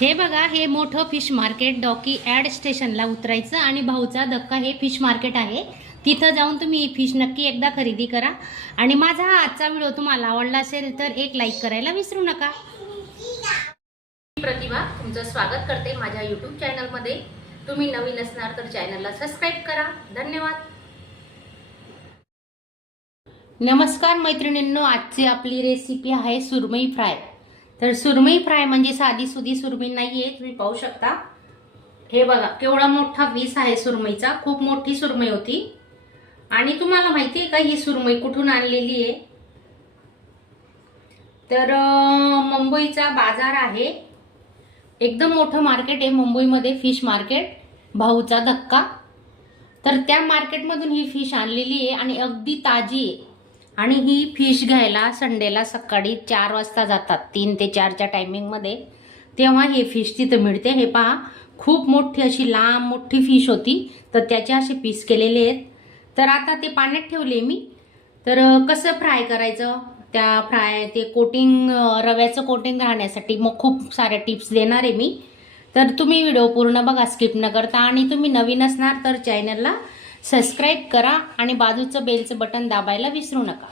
हे बघा, हे मोठं फिश मार्केट डॉकी ॲड स्टेशनला उतरायचं आणि भाऊचा धक्का हे फिश मार्केट आहे. तिथं जाऊन तुम्ही फिश नक्की एकदा खरेदी करा. आणि माझा हा आजचा व्हिडिओ तुम्हाला आवडला असेल तर एक लाईक करायला विसरू नका. प्रतिभा तुमचं स्वागत करते माझ्या यूट्यूब चॅनलमध्ये. तुम्ही नवीन असणार तर चॅनलला सबस्क्राईब करा. धन्यवाद. नमस्कार मैत्रिणींनो, आजची आपली रेसिपी आहे सुरमई फ्राय. तर सुरमई फ्राय म्हणजे साधी सुधी सुरमई नाहीये, तुम्ही पाहू शकता. हे बघा केवढा मोठा पीस आहे सुरमईचा, खूप मोठी सुरमई होती. आणि तुम्हाला माहिती आहे का ही सुरमई कुठून आणलेली आहे? तर मुंबईचा बाजार आहे, एकदम मोठं मार्केट आहे मुंबईमध्ये, फिश मार्केट भाऊचा धक्का. तर त्या मार्केटमधून ही फिश आणलेली आहे आणि अगदी ताजी आहे. आणि ही फिश घ्यायला संडेला सकाळी 4 वाजता जातात, 3 ते 4च्या टायमिंगमध्ये, तेव्हा हे फिश तिथं मिळते. हे पहा, खूप मोठी अशी लांब मोठी फिश होती, तर त्याचे असे पीस केलेले आहेत. तर आता ते पाण्यात ठेवले मी. तर कसं फ्राय करायचं, त्या फ्राय ते कोटिंग, रव्याचं कोटिंग राहण्यासाठी मग खूप साऱ्या टिप्स देणार आहे मी. तर तुम्ही व्हिडिओ पूर्ण बघा, स्किप न करता. आणि तुम्ही नवीन असणार तर चॅनलला सबस्क्राईब करा आणि बाजूचं बेलचं बटन दाबायला विसरू नका.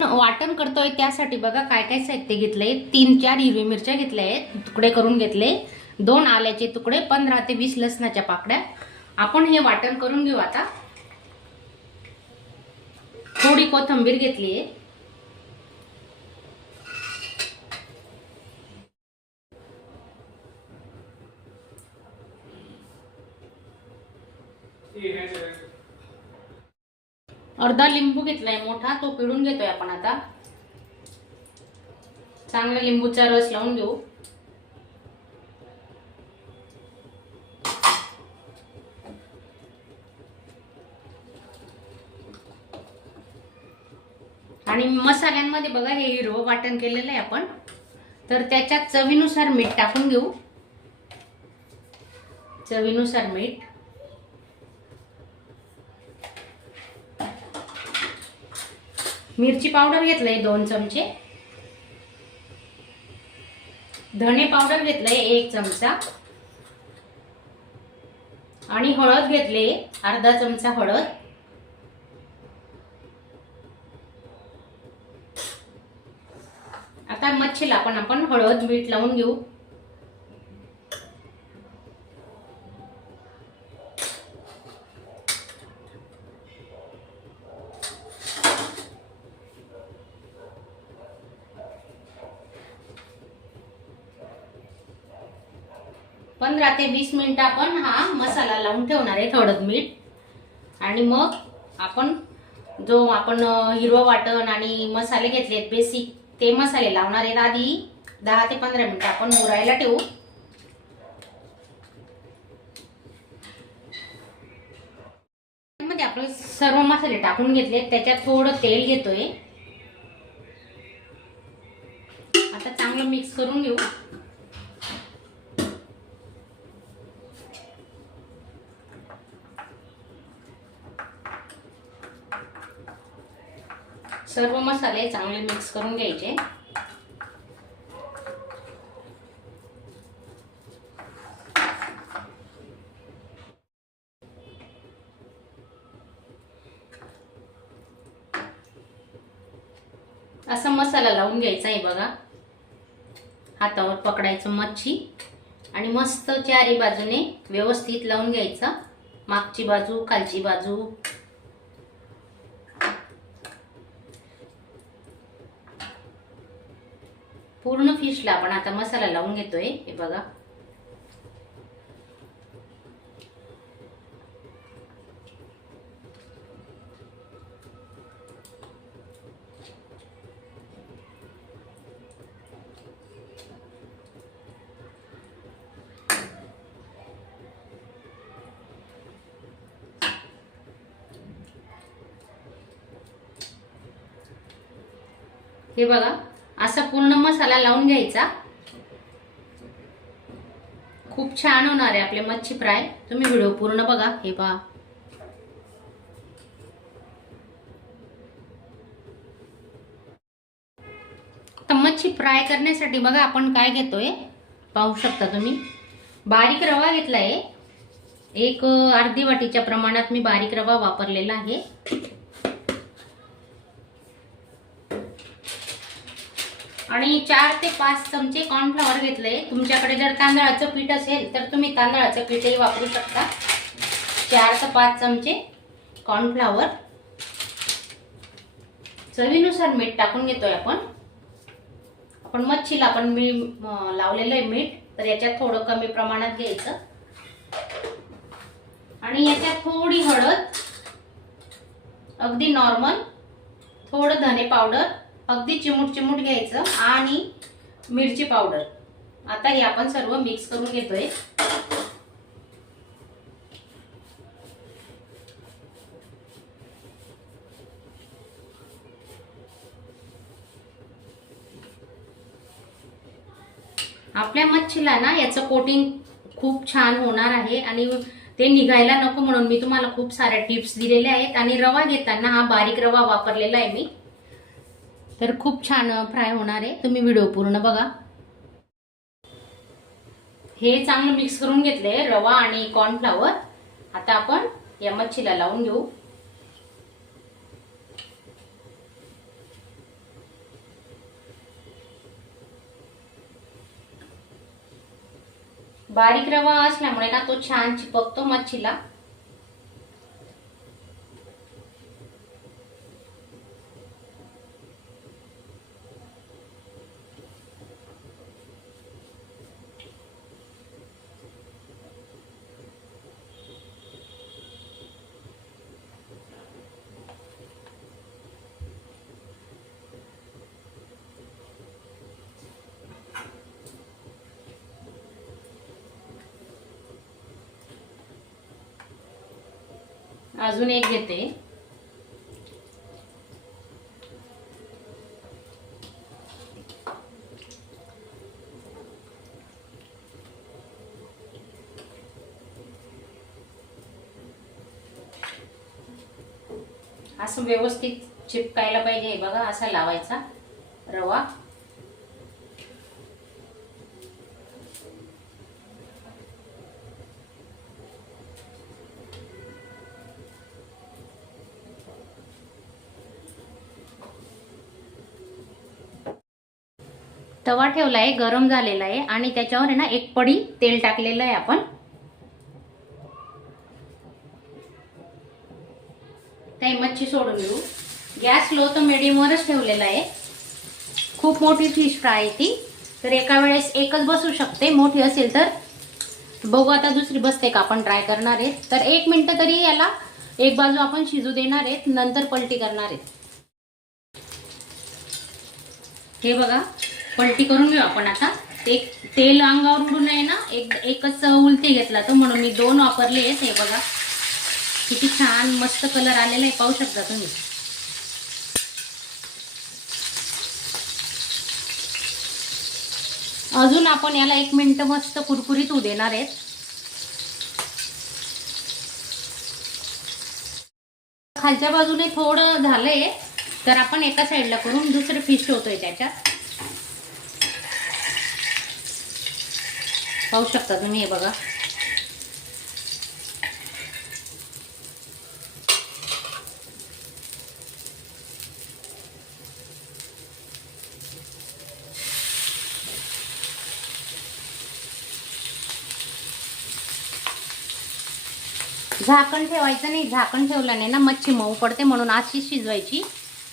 वाटण करतोय त्यासाठी बघा काय काय साहित्य घेतलंय. 3-4 हिरवी मिरच्या घेतल्या आहेत, तुकडे करून घेतले. 2 आल्याचे तुकडे, 15 ते 20 लसणाच्या पाकड्या. आपण हे वाटण करून घेऊ आता. थोडी कोथिंबीर घेतली आहे. अर्धा लिंबू घेतलाय मोठा, तो पिळून घेतोय आपण आता. चांगला लिंबूचा रस लावून घेऊ. आणि मसाल्यांमध्ये बघा हे हिरवं वाटण केलेलं आहे आपण, तर त्याच्यात चवीनुसार मीठ टाकून घेऊ. चवीनुसार मीठ, मिरची पावडर घेतलंय 2 चमचे, धने पावडर घेतलंय 1 चमचा, आणि हळद घेतले अर्धा चमचा हळद. आता मच्छीला आपण हळद मीठ लावून घेऊ. पंधरा ते 20 मिनिटं आपण हा मसाला लावून ठेवणार आहे, हळद मीठ. आणि मग आपण जो हिरवं वाटण आणि मसाले घेतलेत बेसिक, ते मसाले लावणार आहेत. आधी 10 ते 15 मिनिटं आपण मुरायला ठेवू. मध्ये आपण सर्व मसाले टाकून घेतले, त्याच्यात थोडं तेल घेतोय. आता चांगलं मिक्स करून घेऊ. सर्व मसाले चांगले मिक्स करून घ्यायचे. असा मसाला लावून घ्यायचा आहे बघा. हातावर पकडायचं मच्छी आणि मस्त चारी बाजूने व्यवस्थित लावून घ्यायचं. मागची बाजू, खालची बाजू. पूर्ण फिशला आपण आता मसाला लावून घेतोय. हे बघा, हे बघा असा पूर्ण मसाला लावून घ्यायचा. खूप छान होणार आहे आपले मच्छी फ्राय. तुम्ही व्हिडिओ पूर्ण बघा. हे पहा, तर मच्छी फ्राय करण्यासाठी बघा आपण काय घेतोय, पाहू शकता तुम्ही. बारीक रवा घेतलाय. एक अर्धी वाटीच्या प्रमाणात मी बारीक रवा वापरलेला आहे. आणि 4 ते 5 चमचे कॉर्नफ्लॉवर घेतले. तुमच्याकडे जर तांदळाचं पीठ असेल तर तुम्ही तांदळाचं पीठही वापरू शकता. 4 ते 5 चमचे कॉर्नफ्लॉवर. चवीनुसार मीठ टाकून घेतोय आपण. मच्छीला पण मी लावलेलं आहे मीठ, तर याच्यात थोडं कमी प्रमाणात घ्यायचं. आणि याच्यात थोडी हळद, अगदी नॉर्मल, थोडं धने पावडर, अगदी चिमूट घ्यायचं, आणि मिरची पावडर. आता हे आपण सर्व मिक्स करून घेतोय. आपल्या मच्छीला ना याचं कोटिंग खूप छान होणार आहे, आणि ते निघायला नको म्हणून मी तुम्हाला खूप साऱ्या टिप्स दिलेल्या आहेत. आणि रवा घेताना हा बारीक रवा वापरलेला आहे मी, तर खूप छान फ्राय होणार आहे. तुम्ही व्हिडिओ पूर्ण बघा. हे चांगलं मिक्स करून घेतले रवा आणि कॉर्नफ्लॉवर. आता आपण या मच्छीला लावून घेऊ. बारीक रवा असल्यामुळे ना तो छान चिपकतो मच्छीला. अजून एक घेते. असं व्यवस्थित चिपकायला पाहिजे बघा, असा लावायचा रवा. तवा ठेवलाय, गरम झालेला आहे, आणि त्याच्यावर आहे ना 1 पडी तेल टाकलेलं आहे आपण. काही मच्छी सोडून घेऊ. गॅस लो तर मीडियम वरच ठेवलेला आहे. खूप मोठी फिश फ्राय आहे ती, तर एका वेळेस एकच बसू शकते. मोठी असेल तर बघू आता दुसरी बसते का आपण ट्राय करणार आहे. तर 1 मिनिट तरी याला एक बाजू आपण शिजू देणार आहेत, नंतर पलटी करणार आहेत. हे बघा, पलटी करून घेऊ आपण आता. तेल अंगावर उडू नये ना, एकच उलटी घेतला तर म्हणून मी 2 वापरले आहेत. हे बघा किती छान मस्त कलर आलेला आहे, पाहू शकता तुम्ही. अजून आपण याला 1 मिनिट मस्त कुरकुरीत होऊ देणार आहेत. खालच्या बाजूने थोडं झालंय, तर आपण एका साईडला करून दुसरं फिश ठेवतोय त्याच्यात. पाहू शकता तुम्ही. हे बघा, झाकण ठेवायचं नाही. झाकण ठेवलं नाही ना मच्छी मऊ पडते, म्हणून अशी शिजवायची.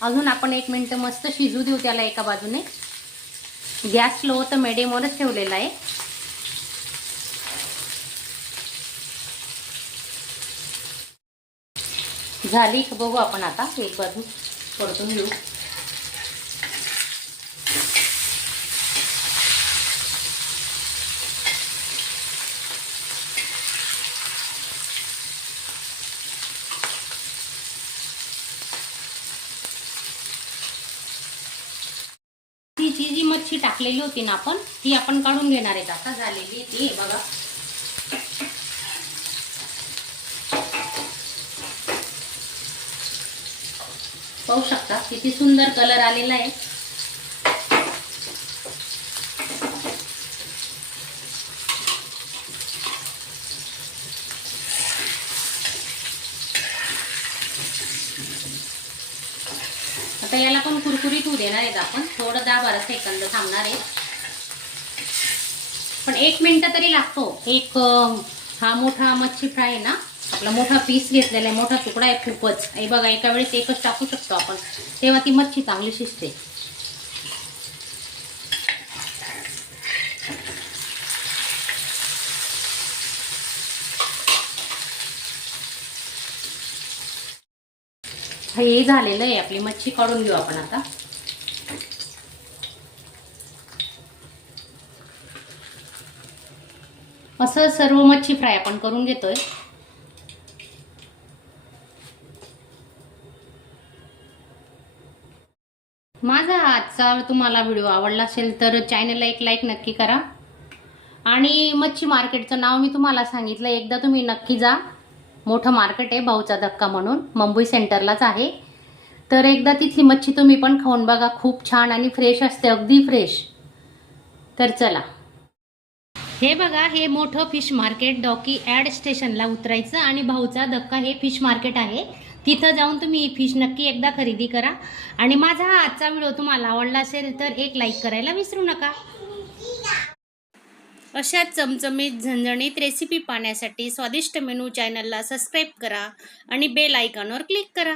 अजून आपण 1 मिनिट मस्त शिजू देऊ त्याला एका बाजूने. गॅस स्लो तर मीडियमवरच ठेवलेला आहे. झाली बघू आपण आता. एक बाजू परतून घेऊ. जी मच्छी टाकलेली होती ना आपण, ती आपण काढून घेणार आहेत आता. झालेली ती बघा. पाहू शकता किती सुंदर कलर आलेला आहे. आता याला पण कुरकुरीत होऊ देणार आहेत आपण. थोडं 10-12 सेकंद थांबणार आहे, पण 1 मिनिट तरी लागतो. हा मोठा मच्छी फ्राय आहे ना, आपला मोठा पीस घेतलेला आहे, मोठा तुकडा आहे खूपच. हे बघा, एका वेळेस एकच टाकू शकतो आपण, तेव्हा ती मच्छी चांगली शिजते. हे झालेलं आहे, आपली मच्छी काढून घेऊ आपण आता. असं सर्व मच्छी फ्राय आपण करून घेतोय. माझा आजचा तुम्हाला व्हिडिओ आवडला असेल तर चॅनलला एक लाईक नक्की करा. आणि मच्छी मार्केटचं नाव मी तुम्हाला सांगितलं, एकदा तुम्ही नक्की जा. मोठं मार्केट आहे, भाऊचा धक्का म्हणून, मुंबई सेंटरलाच आहे. तर एकदा तिथली मच्छी तुम्ही पण खाऊन बघा, खूप छान आणि फ्रेश असते, अगदी फ्रेश. तर चला, हे बघा, हे मोठं फिश मार्केट, डॉकी ॲड स्टेशनला उतरायचं आणि भाऊचा धक्का हे फिश मार्केट आहे. तिथं जाऊन तुम्ही फिश नक्की एकदा खरेदी करा. आणि माझा हा आजचा व्हिडिओ तुम्हाला आवडला असेल तर एक लाईक करायला विसरू नका. अशा चमचमीत झणझणीत रेसिपी पाहण्यासाठी स्वादिष्ट मेनू चॅनलला सबस्क्राईब करा आणि बेल आयकॉनवर क्लिक करा.